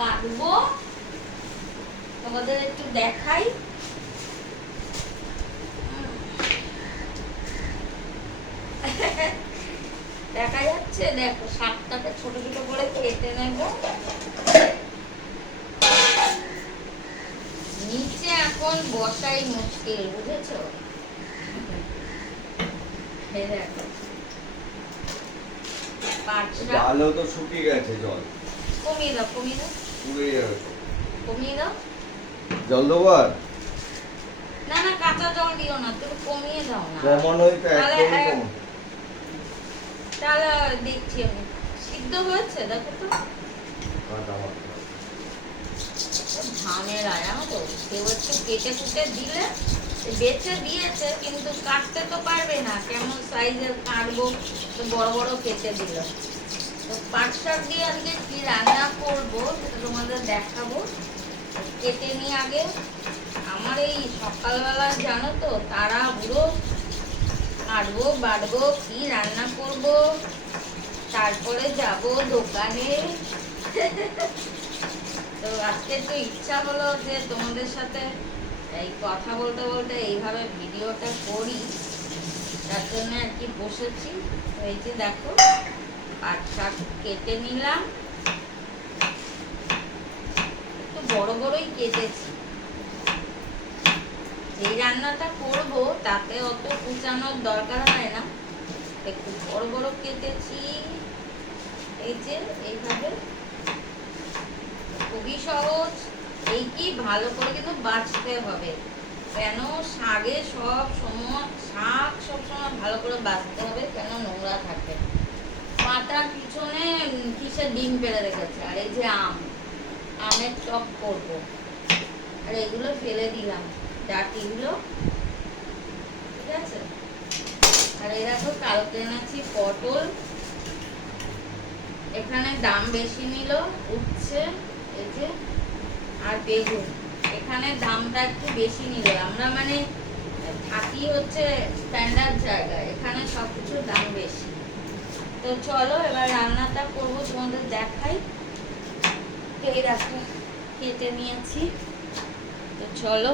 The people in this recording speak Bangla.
কাটবো, তোমাদের একটু দেখাই। দেখা যাচ্ছে? দেখো শাকটাকে ছোট ছোট করে কেটে নেব। নিচে এখন বসাই মুশকিল, বুঝেছো? দেখো ভালো তো শুকিয়ে গেছে জল। কমিয়ে দাও, কমিয়ে দাও, পুড়ে যাবে। কমিয়ে দাও। জল দেবো আর? না না, কাঁচা জল দিও না, তুমি কমিয়ে দাও না। কমানোই তো একদমই কম। তাহলে দেখছি আমি সিদ্ধ হয়েছে, দেখো তো। ঝামেলা জানো তো, কেউ একটু কেটে কুটে দিলে, বেছে দিয়েছে কিন্তু কাটতে তো পারবে না, কেমন সাইজের কাটবো, তো বড় বড় কেটে দিল। তো পাট শাক দিয়ে আজকে কি রান্না করবো সেটা তোমাদের দেখাবো। কেটে নিই আগে। আমার এই সকালবেলা জানো তো তারা বুড়ো, কাটবো বাটবো কি রান্না করব, তারপরে যাব দোকানে। তো আজকে তো ইচ্ছা হলো যে তোমাদের সাথে এই কথা বলতে বলতে এইভাবে ভিডিওটা করি, তার জন্য আর কি বসেছি। এই যে দেখো পাট শাক কেটে নিলাম, একটু বড় বড়ই কেটেছি। যেই রান্নাটা করব তাতে অত কুচানোর দরকার হয় না, একটু বড় বড় কেটেছি। এই যে এইভাবে, খুবই সহজ। এই কি ভালো করে কিন্তু বাছতে হবে, কেন শাকে সব সময় শাক সবসময় ভালো করে বাছতে হবে, কেন নোংরা থাকে। পাতার পিছনে কিসের ডিম পেড়ে রেখেছে। আর এই যে আমের চপ করবো, আর এগুলো ফেলে দিলাম ডাটিগুলো, ঠিক আছে। আর এই দেখো কালকে এনেছি পটল, এখানে দাম বেশি নিল, উঠছে এই যে। আর বেগুন, এখানে দামটা একটু বেশি নিল। আমরা মানে থাকি হচ্ছে স্ট্যান্ডার্ড জায়গায়, এখানে সবকিছুর দাম বেশি। তো চলো এবার রান্নাটা করবো, তোমাদের দেখাই। এই দেখো কেটে নিয়েছি, তো চলো।